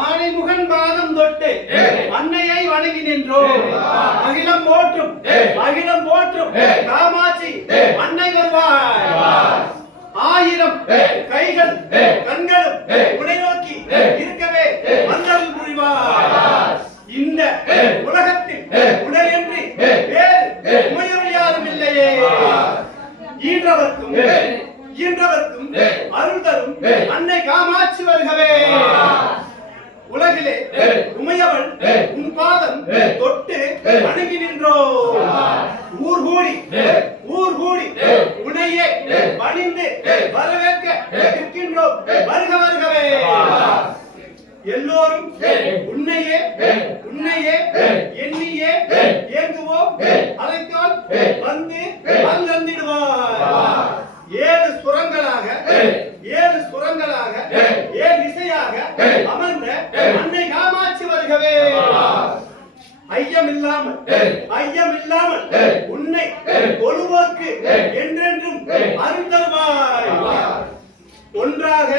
ஆணைமுகன் பாதம் தொட்டு அன்னையை வணங்கி நின்றோம். அகிலம் போற்றும் காமாட்சி அன்னை வருவாய். ஆயிரம் கைகள் கண்களும் உன்னை நோக்கி இருக்கவே வந்தருள் புரிவாய். இந்த உலகத்தில் உடனின்றி வேறு உமையொரு யாரும் இல்லையே. ஈன்றவர்க்கும் அருள் தரும் அன்னை காமாட்சி வருகவே. உலகிலே உமையவள் உன் பாதம் தொட்டு வணங்கி நின்றோம். ஊர் கூடி உன்னையே பணிந்து வரவேற்க இருக்கின்றோம். வருக வருகவே. எல்லோரும் உன்னையே எண்ணியே ஏங்குவோம். அழைத்தால் வந்து வந்திடுவார். ஏழு சுரங்களாக ஏழு இசையாக அமர்ந்த அன்னை காமாட்சி வருகவே. ஐயமில்லாமல் உன்னை தொழுவோர்க்கு என்றென்றும் அருள் தருவாய். ஒன்றாக,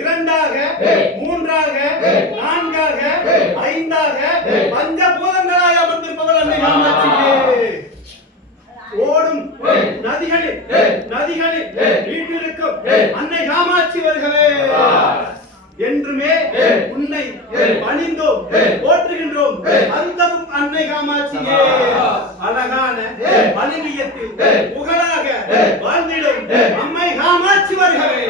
இரண்டாக, மூன்றாக, நான்காக, ஐந்தாக பஞ்சபூதங்களாய் அமர்ந்திருப்பவள் அன்னை காமாட்சியே. ஓடும் நதிகளில் வீட்டிருக்கும் அன்னை காமாட்சி வருகவே. என்றுமே உன்னை பணிந்தோம் போற்றுகின்றோம். அருள்தரும் அன்னை காமாட்சியே. அழகான பணிவியத்தில் புகழாக வாழ்ந்திடும் அம்மை காமாட்சி வருகவே.